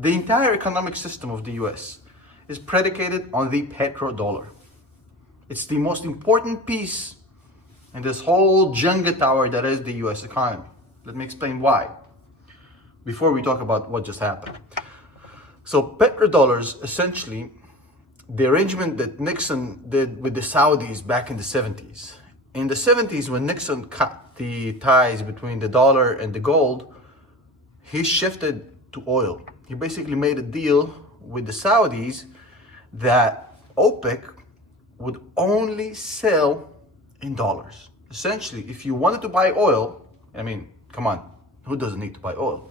The entire economic system of the US is predicated on the petrodollar. It's the most important piece in this whole Jenga tower that is the US economy. Let me explain why before we talk about what just happened. So petrodollars, essentially, the arrangement that Nixon did with the Saudis back in the 70s. In the 70s, when Nixon cut the ties between the dollar and the gold, he shifted to oil. He basically made a deal with the Saudis that OPEC would only sell in dollars. Essentially, if you wanted to buy oil, I mean, come on, who doesn't need to buy oil?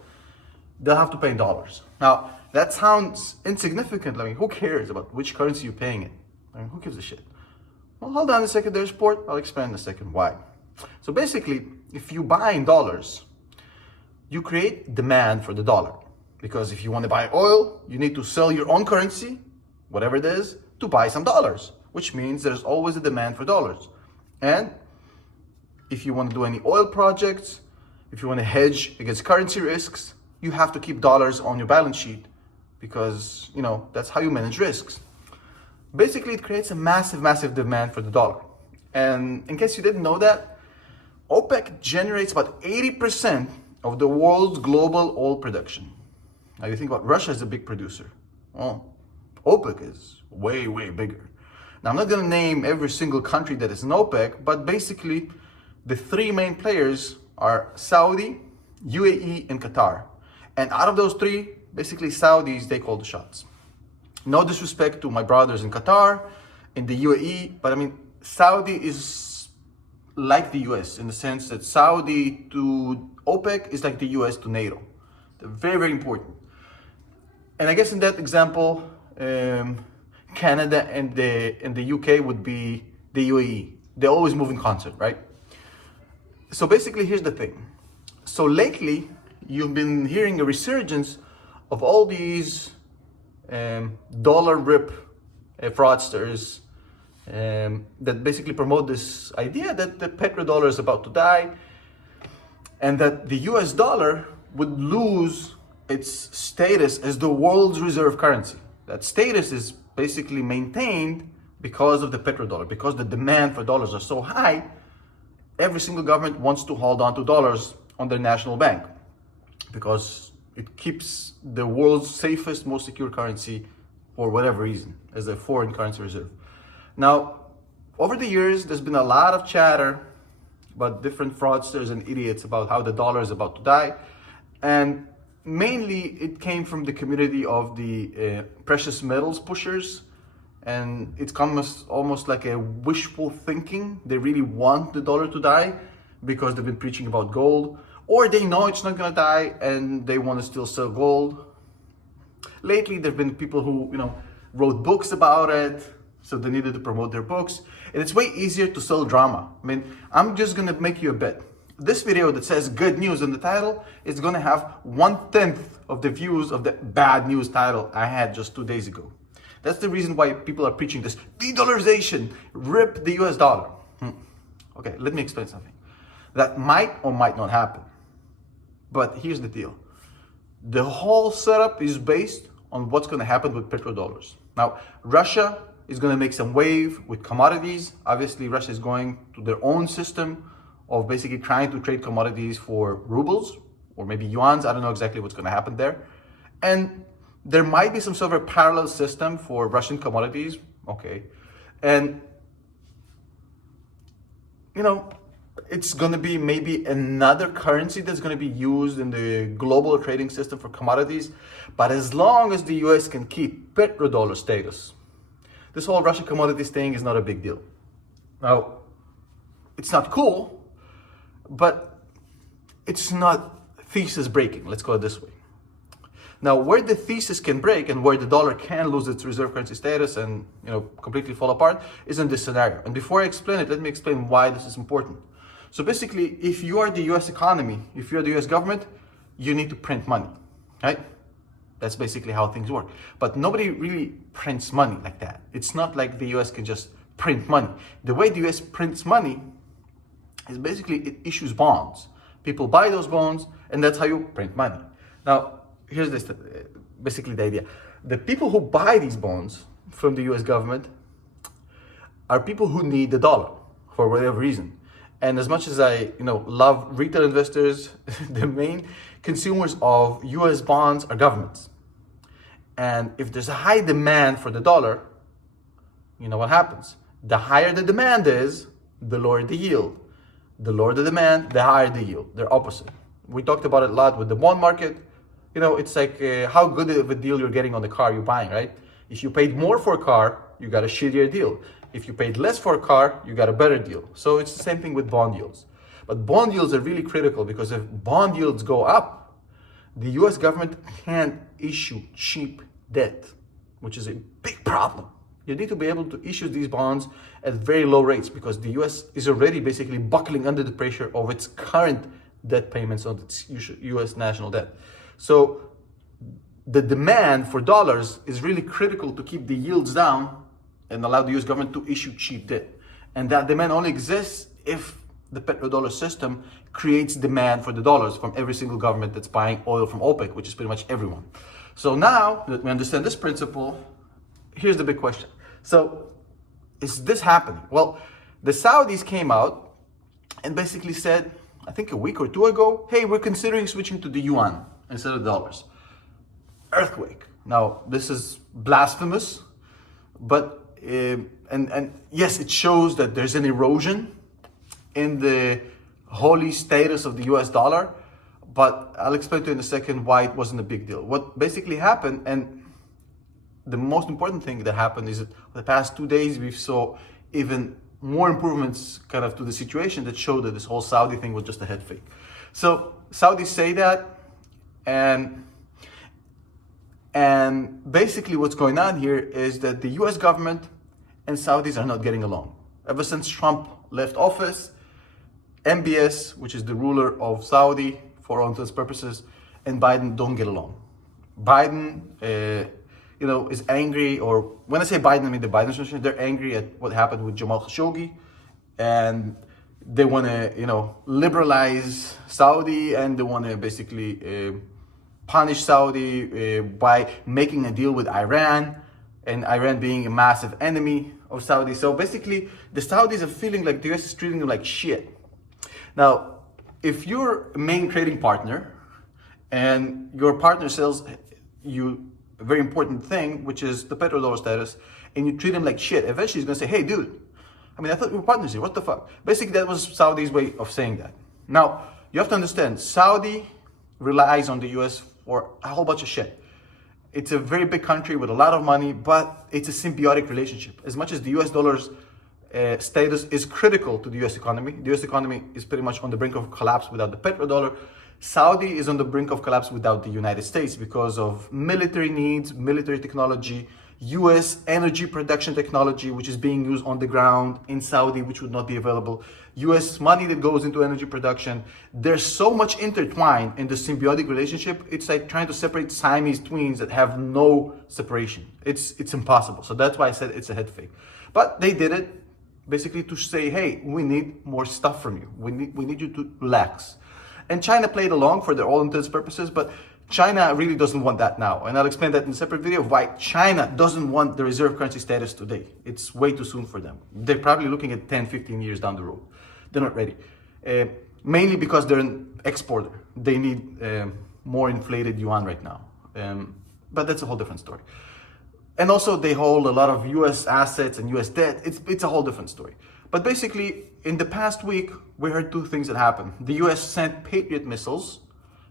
They'll have to pay in dollars. Now, that sounds insignificant. I mean, who cares about which currency you're paying in? I mean, who gives a shit? Well, hold on a second there, sport. I'll explain in a second why. So basically, if you buy in dollars, you create demand for the dollar. Because if you want to buy oil, you need to sell your own currency, whatever it is, to buy some dollars, which means there's always a demand for dollars. And if you want to do any oil projects, if you want to hedge against currency risks, you have to keep dollars on your balance sheet because, that's how you manage risks. Basically, it creates a massive, massive demand for the dollar. And in case you didn't know that, OPEC generates about 80% of the world's global oil production. Now you think about Russia as a big producer. Well, OPEC is way, way bigger. Now I'm not going to name every single country that is in OPEC, but basically the three main players are Saudi, UAE, and Qatar. And out of those three, basically Saudis, they call the shots. No disrespect to my brothers in Qatar, in the UAE, but I mean, Saudi is like the US in the sense that Saudi to OPEC is like the US to NATO. They're very, very important. And I guess in that example, Canada and the UK would be the UAE. They always move in concert, right? So basically, here's the thing. So lately, you've been hearing a resurgence of all these dollar rip fraudsters that basically promote this idea that the petrodollar is about to die and that the US dollar would lose its status as the world's reserve currency. That status is basically maintained because of the petrodollar, because the demand for dollars are so high. Every single government wants to hold on to dollars on their national bank because it keeps the world's safest, most secure currency for whatever reason, as a foreign currency reserve. Now, over the years, there's been a lot of chatter about different fraudsters and idiots about how the dollar is about to die. And mainly it came from the community of the precious metals pushers. And it's almost like a wishful thinking. They really want the dollar to die because they've been preaching about gold, or they know it's not going to die and they want to still sell gold. Lately, there have been people who, wrote books about it, so they needed to promote their books. And it's way easier to sell drama. I mean, I'm just going to make you a bet. This video that says good news in the title is going to have 1/10 of the views of the bad news title I had just 2 days ago. That's the reason why people are preaching this de-dollarization, rip the US dollar. Okay, let me explain something. That might or might not happen. But here's the deal. The whole setup is based on what's going to happen with petrodollars. Now, Russia is going to make some wave with commodities. Obviously, Russia is going to their own system of basically trying to trade commodities for rubles or maybe yuans. I don't know exactly what's going to happen there. And there might be some sort of a parallel system for Russian commodities. Okay. And, it's going to be maybe another currency that's going to be used in the global trading system for commodities. But as long as the US can keep petrodollar status, this whole Russian commodities thing is not a big deal. Now, it's not cool, but it's not thesis breaking. Let's call it this way. Now, where the thesis can break and where the dollar can lose its reserve currency status and completely fall apart is in this scenario. And before I explain it, let me explain why this is important. So basically, if you are the US economy, if you're the US government, you need to print money, right? That's basically how things work. But nobody really prints money like that. It's not like the US can just print money. The way the US prints money is basically it issues bonds. People buy those bonds, and that's how you print money. Now, here's this. basically the idea. The people who buy these bonds from the US government are people who need the dollar for whatever reason. And as much as I, love retail investors, the main consumers of US bonds are governments. And if there's a high demand for the dollar, you know what happens? The higher the demand is, the lower the yield. The lower the demand, the higher the yield. They're opposite. We talked about it a lot with the bond market. It's like how good of a deal you're getting on the car you're buying, right? If you paid more for a car, you got a shittier deal. If you paid less for a car, you got a better deal. So it's the same thing with bond yields. But bond yields are really critical because if bond yields go up, the US government can't issue cheap debt, which is a big problem. You need to be able to issue these bonds at very low rates because the US is already basically buckling under the pressure of its current debt payments on its US national debt. So the demand for dollars is really critical to keep the yields down and allow the US government to issue cheap debt. And that demand only exists if the petrodollar system creates demand for the dollars from every single government that's buying oil from OPEC, which is pretty much everyone. So now that we understand this principle, here's the big question. So is this happening? Well, the Saudis came out and basically said, I think a week or two ago, hey, we're considering switching to the yuan instead of dollars. Earthquake. Now, this is blasphemous, but and yes, it shows that there's an erosion in the holy status of the US dollar, but I'll explain to you in a second why it wasn't a big deal. What basically happened, and the most important thing that happened, is that the past 2 days we saw even more improvements kind of to the situation that showed that this whole Saudi thing was just a head fake. So Saudis say that, and basically what's going on here is that the US government and Saudis are not getting along. Ever since Trump left office, MBS, which is the ruler of Saudi for all intents and purposes, and Biden don't get along. Biden, is angry, or when I say Biden, I mean the Biden administration, they're angry at what happened with Jamal Khashoggi, and they want to, liberalize Saudi, and they want to basically punish Saudi by making a deal with Iran, and Iran being a massive enemy of Saudi. So basically, the Saudis are feeling like the US is treating them like shit. Now, if you're a main trading partner, and your partner sells you a very important thing, which is the petrodollar status, and you treat him like shit, eventually he's going to say, hey, dude, I thought we were partners here. What the fuck? Basically, that was Saudi's way of saying that. Now, you have to understand, Saudi relies on the US for a whole bunch of shit. It's a very big country with a lot of money, but it's a symbiotic relationship. As much as the US dollar's status is critical to the US economy, the US economy is pretty much on the brink of collapse without the petrodollar. Saudi is on the brink of collapse without the United States because of military needs, military technology, US energy production technology, which is being used on the ground in Saudi, which would not be available, US money that goes into energy production. There's so much intertwined in the symbiotic relationship. It's like trying to separate Siamese twins that have no separation. It's impossible. So that's why I said it's a head fake. But they did it basically to say, hey, we need more stuff from you. We need you to relax. And China played along for their all intents purposes, but China really doesn't want that now. And I'll explain that in a separate video of why China doesn't want the reserve currency status today. It's way too soon for them. They're probably looking at 10, 15 years down the road. They're not ready. Mainly because they're an exporter. They need more inflated yuan right now. But that's a whole different story. And also they hold a lot of US assets and US debt. It's a whole different story. But basically, in the past week, we heard two things that happened. The US sent Patriot missiles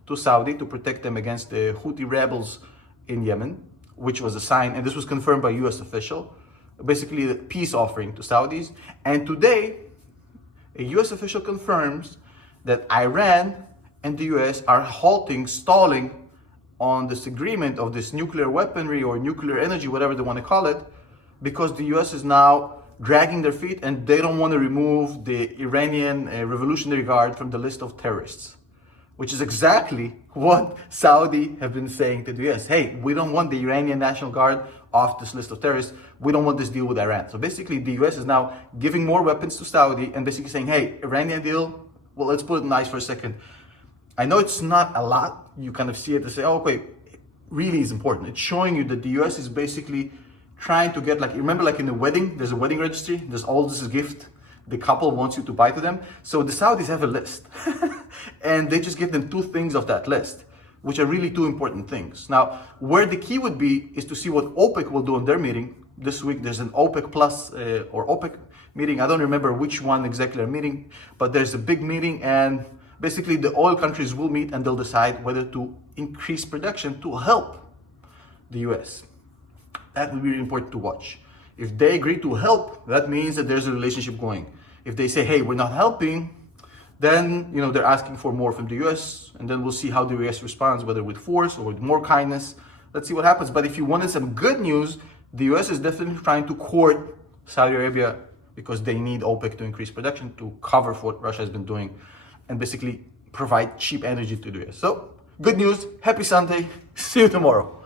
to Saudi to protect them against the Houthi rebels in Yemen, which was a sign, and this was confirmed by a US official, basically a peace offering to Saudis. And today, a US official confirms that Iran and the US are stalling on this agreement of this nuclear weaponry or nuclear energy, whatever they want to call it, because the US is now dragging their feet and they don't want to remove the Iranian Revolutionary Guard from the list of terrorists, which is exactly what Saudi have been saying to the US. Hey, we don't want the Iranian National Guard off this list of terrorists. We don't want this deal with Iran. So basically the US is now giving more weapons to Saudi and basically saying, hey, Iranian deal, well, let's put it nice for a second. I know it's not a lot. You kind of see it and say, oh, wait, really is important. It's showing you that the US is basically trying to get, like, remember, like in a wedding, there's a wedding registry, there's all this gift the couple wants you to buy to them. So the Saudis have a list and they just give them two things of that list, which are really two important things. Now, where the key would be is to see what OPEC will do in their meeting. This week, there's an OPEC plus or OPEC meeting. I don't remember which one exactly are meeting, but there's a big meeting, and basically the oil countries will meet and they'll decide whether to increase production to help the US. That will be really important to watch. If they agree to help, that means that there's a relationship going. If they say, hey, we're not helping, then they're asking for more from the US, and then we'll see how the US responds, whether with force or with more kindness. Let's see what happens. But if you wanted some good news, the US is definitely trying to court Saudi Arabia because they need OPEC to increase production to cover for what Russia has been doing and basically provide cheap energy to the US. So, good news, happy Sunday, see you tomorrow.